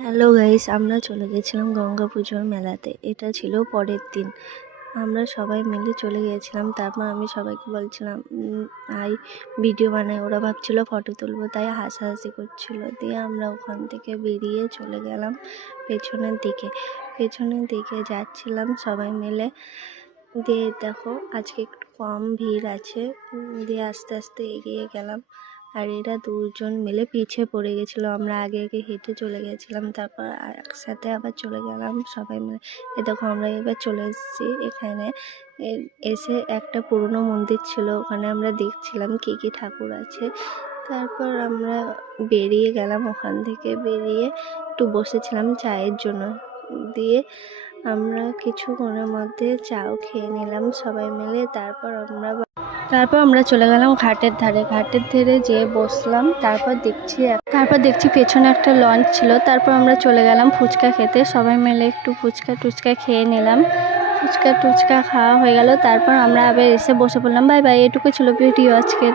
Hello guys, আমরা চলে গেছিলাম গঙ্গা পুজোর মেলাতে। এটা ছিল পরের দিন। আমরা সবাই মিলে চলে গিয়েছিলাম তারপর আমি সবাইকে বলছিলাম আই ভিডিও বানাই। ওরা ভাবছিল ফটো তুলবো, তাই হাসাহাসি করছিল। দিয়ে আমরা ওখান থেকে বেরিয়ে চলে গেলাম পেছনের দিকে। পেছনের দিকে যাচ্ছিলাম সবাই মিলে। দিয়ে দেখো, আজকে একটু কম ভিড় আছে। দিয়ে আস্তে আস্তে এগিয়ে গেলাম। আর এরা দুজন মিলে পিছিয়ে পড়ে গেছিল। আমরা আগে আগে হেঁটে চলে গেছিলাম, তারপর একসাথে আবার চলে গেলাম সবাই মিলে। এ দেখো, আমরা এবার চলে এসেছি এখানে। এসে একটা পুরনো মন্দির ছিল, ওখানে আমরা দেখছিলাম কী কী ঠাকুর আছে। তারপর আমরা বেরিয়ে গেলাম ওখান থেকে, বেরিয়ে একটু বসেছিলাম চায়ের জন্য। দিয়ে আমরা কিছুক্ষণের মধ্যে চাও খেয়ে নিলাম সবাই মিলে, তারপর আমরা তারপর আমরা চলে গেলাম ঘাটের ধারে। ঘাটের ধারে যেয়ে বসলাম, তারপর দেখছি তারপর দেখছি পেছনে একটা লঞ্চ ছিল। তারপর আমরা চলে গেলাম ফুচকা খেতে। সবাই মিলে একটু ফুচকা টুচকা খেয়ে নিলাম। ফুচকা টুচকা খাওয়া হয়ে গেল। তারপর আমরা আবার এসে বসে পড়লাম। ভাই ভাই এটুকু ছিল ভিডিও আজকের।